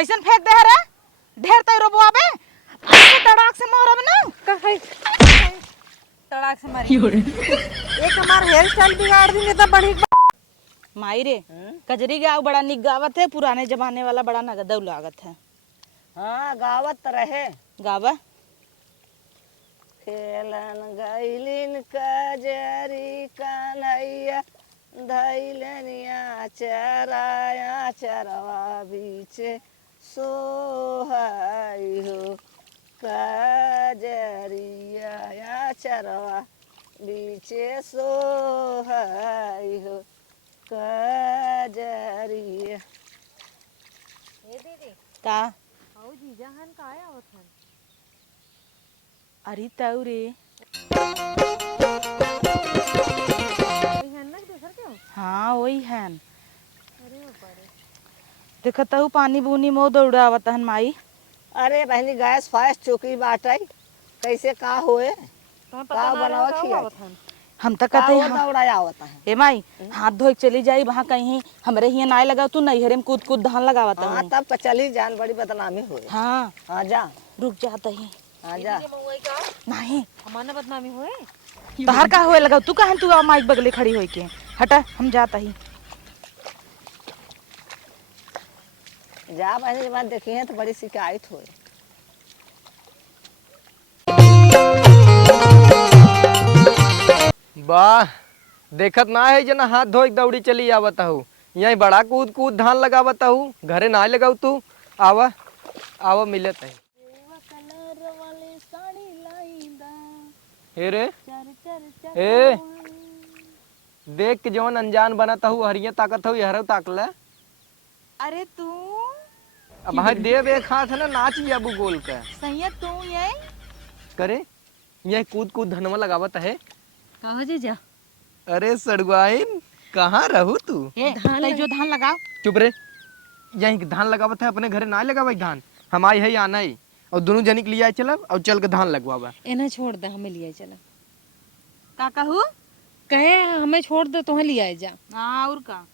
कैसन फेंक दे रे ढेर तई रोबो आबे ऐसे तड़ाक से मारब ना कहे तड़ाक से मारी एक हमार हेयर स्टाइल बिगाड़ दी त बड़ी माई रे कजरी गाँव बड़ा निक गावत है पुराने जमाने वाला बड़ा नगदौ लागत है। हाँ गावत रहे गावा खेलन गैलिन कजरी कन्हैया धैलनिया चराया चरवा बीचे सोहाई हो कजरिया चरवा बीचे सोहाई हो कजरिया। ए दीदी का आओ जीजा हन का आवत हन अरे तऊ रे हन ना दूसर क्यों हाँ वही है अरे बारे देखत हूँ पानी बूनी मो दौड़ावत हन माई। अरे बहनी गैस फाइस चौकी बाटई कैसे का होए का बनावा खिया हम तो का कहते वो हैं दौड़ाया होता है। ए माई हाथ धोए के चली जाई वहाँ कहीं हमरे हिया नाय लगाओ तू नैहरे में कूद कूद धान लगावत हाँ हूँ। तब तो चली जान बड़ी बदनामी हुए। हाँ हाँ जा रुक जाता ही हाँ जा नहीं हमारा बदनामी हुए तहार का होए लगाओ तू कहाँ तू माइक बगले खड़ी होई के हटा हम जाता ही जा बहनी जब देखी है तो बड़ी शिकायत हुई। वाह देखत ना है जना हाथ धोई दौड़ी चली आवत हूँ यही बड़ा कूद कूद धान लगावत हूँ घरे ना लगाऊ तू आवा आवा मिलत है। हे रे ए देख के जवन अनजान बनत हूँ हरिया ताकत हूँ यहरो ताकला अरे तू अब हाँ देव एक हाथ है ना नाच अबू गोल का सही है तू ये करे यही कूद कूद धनवा लगावत है। कहो जीजा अरे सड़गवाइन कहाँ रहू तू तई जो धान लगाओ चुप रे यही धान लगावत है अपने घरे ना लगावा धान हम आई है आना ही और दोनों जनी के लिए आए चलब और चल के धान लगवावा। इन्हें छोड़ दे हमें लिया चला का कहू कहे हमें छोड़ दे तो लिया जा हाँ और का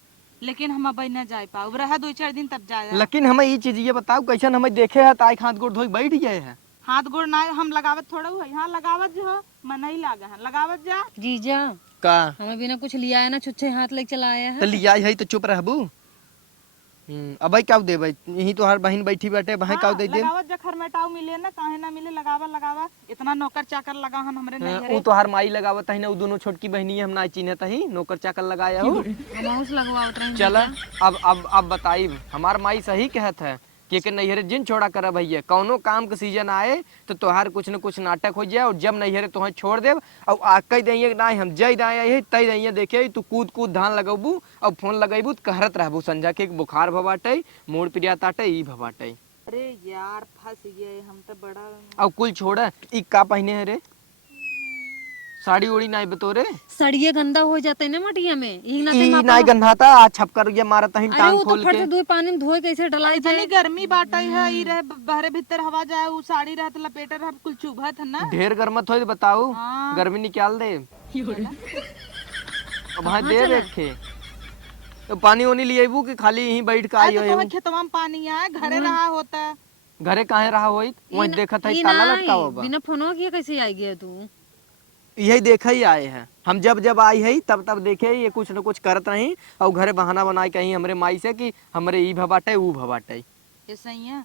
लेकिन हम अब न जा पाओ रहा 2-4 दिन तब जाए लेकिन हमें ये चीज ये बताओ कैसन हमें देखे है ताई हाथ गोड़ धोई बैठ गए हैं हाथ गोड़ ना हम लगावत थोड़ा हुआ यहाँ लगावत जो हो मन नहीं लागा है लगावत जा जीजा का हमें बिना कुछ लिया है ना छुच्छे हाथ लेके चला आया है तो लिया है तो चुप रहबू। अब भाई क्या दे भाई यही तो हर बहन बैठी बैठे भाई क्या दे दे लगावत जा खरमेटाऊ मिले ना काहे ना मिले लगावा लगावा इतना नौकर चाकर लगा हन हमरे नहीं वो तो हर माई लगावत है ना वो दोनों छोटकी बहनी हम ना चिन्हत ही नौकर चाकर लगाया हो हम उस लगवावत रहे चला अब बताई हमार माई सही कहत है कि नैहरे जिन छोड़ा कर भैया कौनो काम के सीजन आए तो तोहार कुछ न कुछ नाटक हो जाए और जब नैहरे तुम्हें छोड़ देव और आकई दइए ना हम जय दाए तई दइए देखे तू कूद कूद धान लगबू और फोन लगेबू तो कहरत रहबू संजा के बुखार भबाटे मोड़ पिरिया ताटे ई भबाटे। अरे यार फंस गए हम तो बड़ा अब कुल छोड़ ई का पहने है रे साड़ी उड़ी नहीं बतोरे सड़िए गंदा हो जाते हैं ना मटिया में ई नहीं गंधाता आ छपकर ये मारता ही टांग खोल फट के से 2 पानी में धोए कैसे डलाई जाए इतनी गर्मी बाटा है ई रहे बहरे भीतर हवा जाए वो साड़ी रहे तो लपेटे रहे कुल चुभत है ना ढेर गर्मत हो बताओ हाँ। गर्मी निकाल दे अब हाँ दे देखे तो पानी वानी लिए कि खाली यहीं बैठ के आई हो खेतवा में पानी आए घरे रहा होता घरे काहे रहा होई वहीं देखा था ताला लटका हुआ बिना फोनवा किए कैसे आई गया तू यही देखा ही आए हैं हम जब जब आई है तब तब देखे ये कुछ न कुछ करत रही और घरे बहाना बनाए कहीं हमरे माई से कि हमरे ई भबाटे ऊ भबाटे ये सही है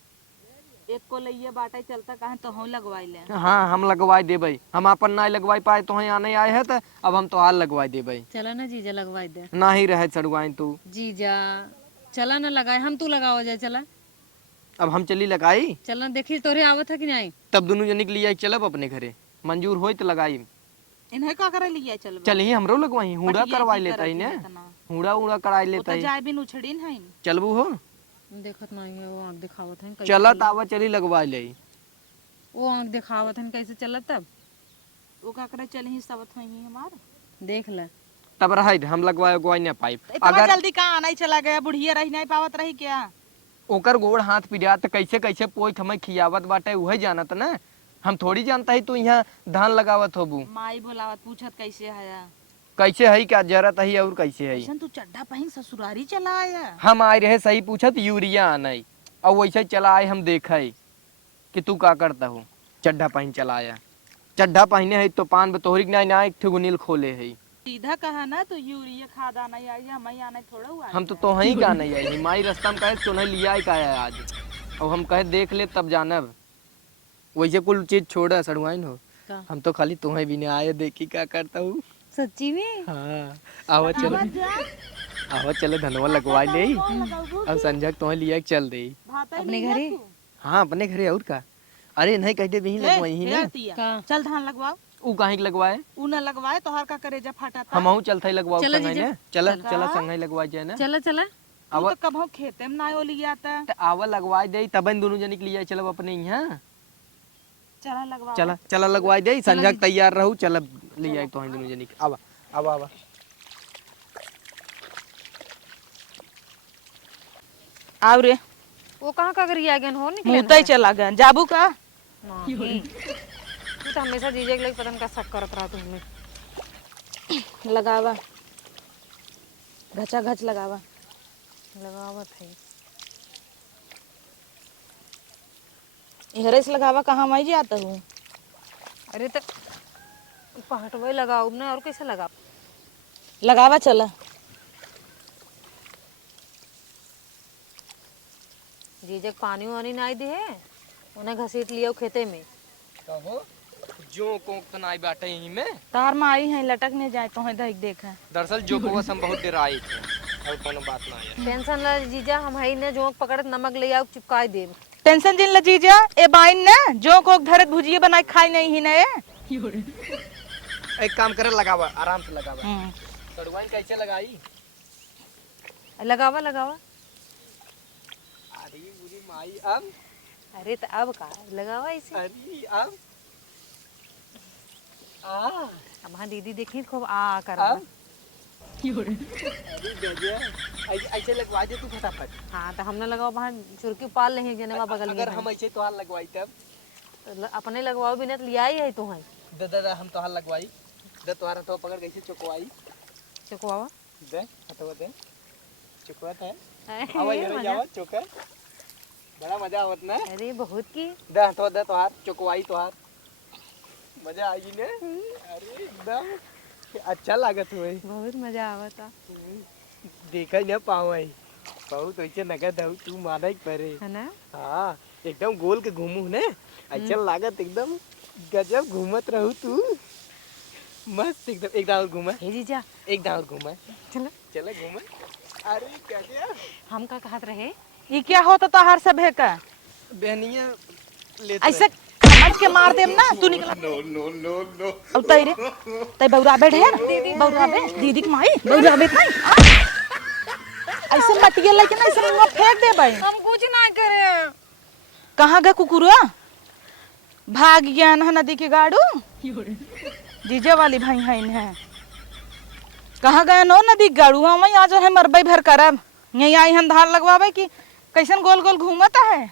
एक को लइए बाटा चलता कहे तो हम लगवाई ले हाँ हम लगवाई देबई हम अपन ना लगवाई पाए तो आने आए हैं तो अब हम तो हाल लगवाई देबई चला ना जीजा लगवाई दे ना ही रहे चढ़वाई तू जीजा चला ना लगाए हम तू लगाओ जाए चला अब हम चली लगाई चलना देखी तोरे आवत है कि नहीं तब दोनों जनी के लिए चलब अपने घरे मंजूर हो तो लगाई इन्हें का करे लिया चल चलिए हमरो लगवाई हुड़ा करवाई लेता ही ने हुड़ा उड़ा कराई लेता ही जाए बिन उछड़ीन है चलबू हो देखत नहीं है वो आंख दिखावत है चलत आवा चली लगवा ले वो आंख दिखावत है कैसे चलत तब वो का करे चल ही सबत होई हमार देख ले तब रह हम लगवाए गोई ना पाइप इतना जल्दी कहां नहीं चला गया बुढ़िया रही नहीं पावत रही क्या ओकर गोड़ हाथ पिरिया त कैसे कैसे पोई हमें खियावत बाटे उहे जानत ना हम थोड़ी जानता ही तू यहाँ धान लगावत होबू माई बोलावत पूछत कैसे है कैसे है क्या जरूरत है और कैसे है तू चड्ढा पहन ससुरारी चला आया हम आए रहे सही पूछत यूरिया नहीं और वैसे ही चला आए हम देखे कि तू का करता हो। चड्ढा पहन चला आया, चड्ढा पहने है तो पान बतोहरी ना ना एक ठुगुनील खोले है। सीधा कहा ना तो यूरिया खाद आना ही आई, हम ही आना थोड़ा हुआ। हम तो ही का नहीं आई, हमारी रास्ता में कहे तो नहीं लिया ही का है आज, और हम कहे देख ले तब जानब। वैसे कुल चीज छोड़ा सड़वाइन हो, हम तो खाली तुम्हें भी नहीं आए देखी क्या करता हूँ। सच्ची में? हाँ आओ चलो, आओ चलो धनवा लगवा ले, अब संजय तुम्हें लिया चल दे अपने घरे। हाँ अपने घरे और का। अरे नहीं कहते भी लगवाई ना, चल धान लगवाओ। ऊ काहे के लगवाए? ऊ न लगवाए तो हर का करेजा फाटा था। हमहू चलते ही लगवाओ संगे ने, चला चला संगे लगवा जाए ना। चला चला अब तो कब हम खेते में ना हो लिया था तो आवा लगवा दे, तब इन दोनों जने के लिए चलो अपने यहाँ। चला लगवा, चला चला लगवा दे, संजय तैयार रहू, चल लिया तो इन दोनों जने के। आवा आवा आवा आओ रे। वो कहाँ का करिए आगे हो निकले मुँह ही चला गया जाबू का। नहीं तू तो हमेशा जीजे के लिए पता नहीं का शक करत रहा तुमने। लगावा घचा घच लगावा। लगावत है इहरे से लगावा, कहाँ मैं जाता हूँ। अरे तो पहटवे लगाओ ना, और कैसे लगा? लगावा चला। जीजे पानी वानी नहीं दे है, उन्हें घसीट लियो खेते में। कहो जो को तो नहीं बाटे यहीं में, तार में आई है लटकने जाए तो है देख देखा। दरअसल जो को हम बहुत डराई थे और कोनो बात ना है। टेंशन ला जीजा, हम हई ने जोक पकड़त नमक ले आओ चिपकाए दे। टेंशन जिन लजीजा ए बाइन ने जो को धरत भुजिया बनाई खाई नहीं ही ने। एक काम करे लगावा, आराम से लगावा। सड़वाइन कैसे लगाई? लगावा लगावा। अरे बुरी माई अब, अरे तो अब का लगावा इसे। अरे अब अब हाँ दीदी देखी खूब आ कर। अब अरे गजब, ऐसे लगवा दे तू फटाफट। हाँ तो हमने लगाओ वहाँ चुरकी पाल लेंगे जनवा बगल में। अगर हम ऐसे तोहार लगवाई तब तो अपने लगवाओ भी नहीं तो लिया ही है तू है। दादा हम तोहार लगवाई, दे तोहार तो पकड़ कैसे चुकवाई चुकवावा दे, हटवा दे, चुकवात है। आवा यार जावा चुकर, बड़ा मजा आवत ना। अरे बहुत की दे हटवा दे तोहार चुकवाई, तोहार मजा आई ने। अरे एकदम अच्छा लागत हुए, बहुत मजा आवता। देखा न पावे बहुत ऐसे नगद है, तू माना ही परे है ना। हाँ एकदम गोल के घूमू ने, अच्छा लागत एकदम गजब घूमत रहू तू, मस्त एकदम। एक दाव घूमा, हे जीजा एक दाव घूमा, चलो चले घूमा। अरे कैसे हम का कहत रहे ये क्या होता ताहार सब है का? बहनिया ले ऐसे समझ के मार देम ना तू निकला। नो नो नो नो अब तई रे तई बौरा बैठ है, बौरा बे दीदी के माई बौरा बैठ नहीं। ऐसे मत गेल लेकिन ऐसे मुंह फेंक दे भाई। हम कुछ ना करे। कहाँ गए कुकुरुआ? भाग गया ना नदी के गाड़ू। जीजे वाली भाई है कहाँ गए नो नदी के गाड़ू? हम आज है मरबई भर करब यही आई हम धान लगवावे की कैसन गोल गोल घूमता है।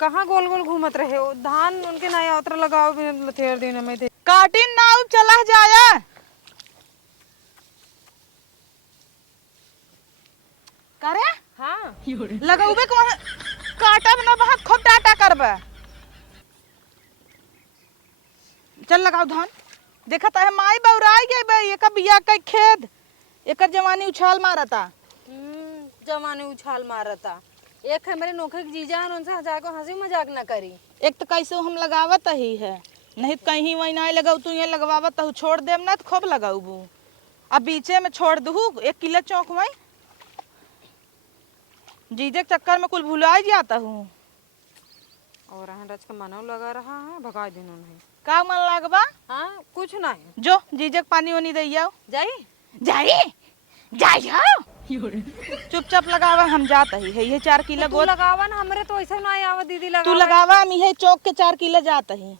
कहाँ गोल गोल घूमत रहे हो? धान उनके नया उतर लगाओ भी लथेर दिन में थे। काटिन नाव चला जाया। करे हाँ लगाऊबे को काटब ना बहुत खूब डाटा करबे। चल लगाओ धान। देखता है माई बौराई गई बे, एक बिया के खेत एकर जवानी उछाल मारता। जमाने उछाल मारता। एक है मेरे नोखे के जीजा है, उनसे जाकर हंसी मजाक ना करी। एक तो कैसे हम लगावत ही है, नहीं तो कहीं वही ना लगाऊ तू ये लगवावत हूँ, छोड़ देम ना तो खूब लगाऊबू। अब बीचे में छोड़ दू 1 किलो चौक में जीजे के चक्कर में कुल भुला जाता हूँ। और रच का मनव लगा रहा है, भगा दिन उन्हें का मन लगबा? हाँ कुछ नहीं। जो जीजे के पानी वानी दैया जाई जाई जाइयो चुपचाप लगावा, हम जाता ही है। ये 4 किलो तू लगावा ना, हमरे तो ऐसा ना आवा दीदी लगा। तू लगावा हम ये चौक के 4 किलो जाता ही।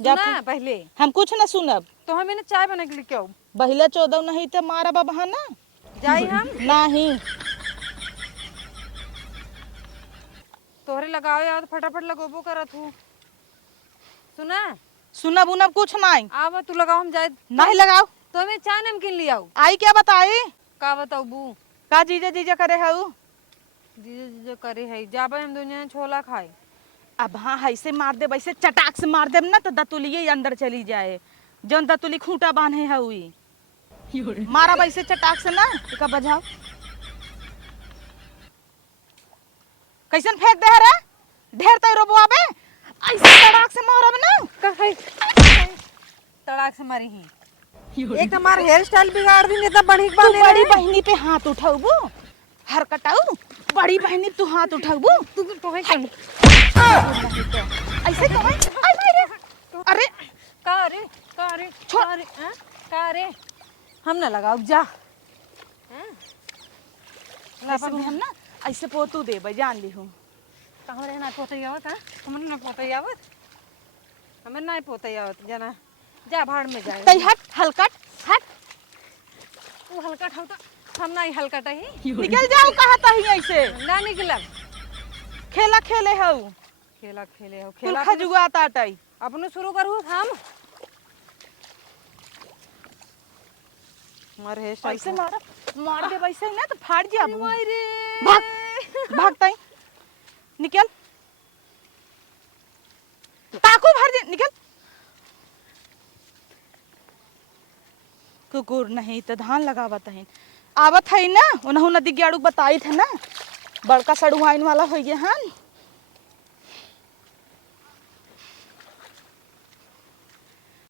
सुना पहले हम कुछ न सुनब तो हमें ना चाय बना के लेके आओ। बहिला 14 नहीं तो मारा बाबा ना जाई हम नहीं तोहरे लगाओ यार फटाफट लगोबो करत हूँ। सुना सुनब उनब कुछ नहीं। आवा तू लगाओ, हम जाए नहीं लगाओ तो हमें चाय नमकीन ले आओ। आई क्या बताई का बताऊ बू? का जीजा जीजा करे है जीजे जीजे करे है जाबे हम दुनिया में छोला खाए। अब हाँ ऐसे मार दे, वैसे चटाक से मार दे ना तो दतुलिये अंदर चली जाए। जौन दतुली खूंटा बांधे है हुई मारा वैसे चटाक से ना। का बजाओ कैसन फेंक दे रे, ढेर तय रोबुआ बे, ऐसे चटाक से मारब ना। कहे तड़ाक से मारी ही एक हमार हेयर स्टाइल बिगाड़ दी नहीं तो बड़ी तू बाने बड़ी बहनी पे हाथ उठाऊबू, हर कटाऊ बड़ी बहनी तू हाथ उठाऊबू। तू तो है कौन ऐसे तो है। अरे का रे छोड़। का रे हैं? का रे हम ना लगाओ जा हैं? ऐसे हम ना ऐसे पोतू देबे जान ली हूँ। कहाँ रे ना पोते आवत है हमन ना पोते आवत हमें ना पोते आवत जना जा भाड़ में जाए तई हट हलकट हट, तू हल्का ठाव तो हम ना हल्का टही निकल जाओ कहा तही ऐसे। ना निकलब खेला खेले हऊ खेला खेले हो कुल खेला खजुआ ताटई। अपने शुरू करू हम हमारे हेयर स्टाइल ऐसे मार दे वैसे ही ना तो फाड़ जा। रे भाग भाग तई निकल, ताकू भर दे निकल। कुकुर नहीं तो धान लगावत है आवत है ना। उन्होंने नदी गेड़ू बताई थे ना बड़का सड़ुआइन वाला हो गया हन।